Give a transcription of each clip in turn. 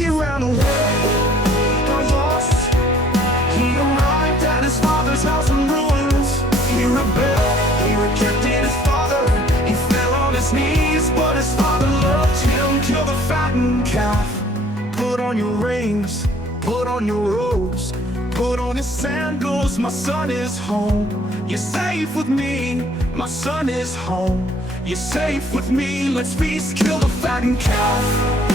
He ran away, got lost. He arrived at his father's house in ruins. He rebelled, he rejected his father. He fell on his knees, but his father loved him. Kill the fattened calf, put on your rings, put on your robes, put on his sandals. My son is home. You're safe with me. My son is home. You're safe with me. Let's feast, kill the fattened calf.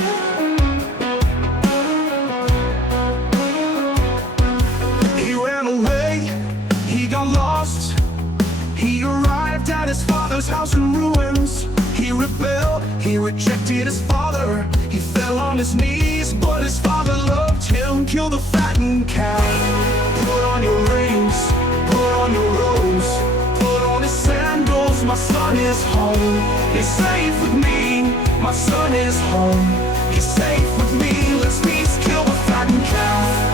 He ran away, he got lost. He arrived at his father's house in ruins. He rebelled, he rejected his father. He fell on his knees, but his father loved him. Kill the fattened calf, put on your rings, put on your robes, put on his sandals. My son is home. He's safe with me. My son is home. He's safe with me. Let's feast, kill the fattened calf.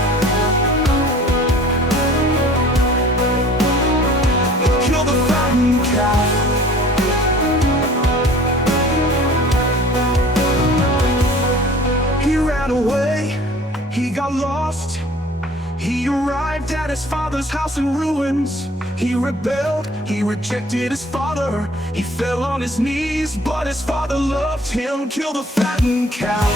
Kill the fattened calf. He ran away, he got lost. He arrived at his father's house in ruins. He rebelled, he rejected his father. He fell on his knees, but his father loved him. Kill the fattened calf,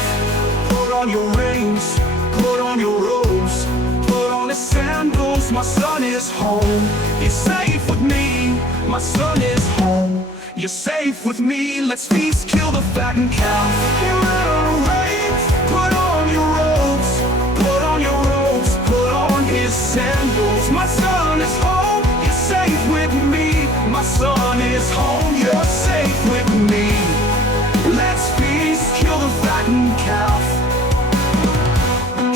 put on your rings, put on your robes, put on his sandals. My son is home. He's safe with me. My son is home. You're safe with me. Let's feast, kill the fattened calf. He ran away, put on your robes, put on your robes, put on his sandals. My son is home. You're safe with me. My son is home. You're safe with me. Let's feast, kill the fattened calf.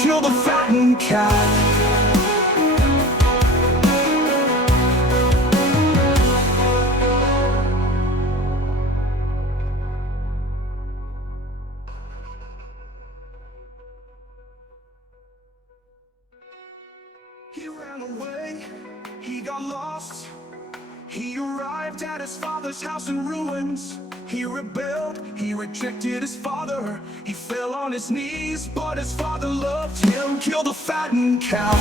Kill the fattened calf. He ran away, he got lost. He arrived at his father's house in ruins. He rebelled, he rejected his father. He fell on his knees, but his father loved him. Kill the fattened calf,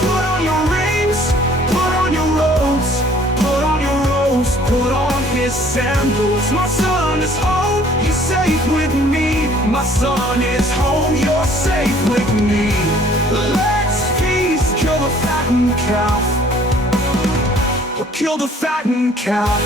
put on your rings, put on your robes, put on your robes, put on his sandals. My son is home, he's safe with me. My son is home, you're safe with me. Let's feast, kill the fattened calf. Kill the fattened calf.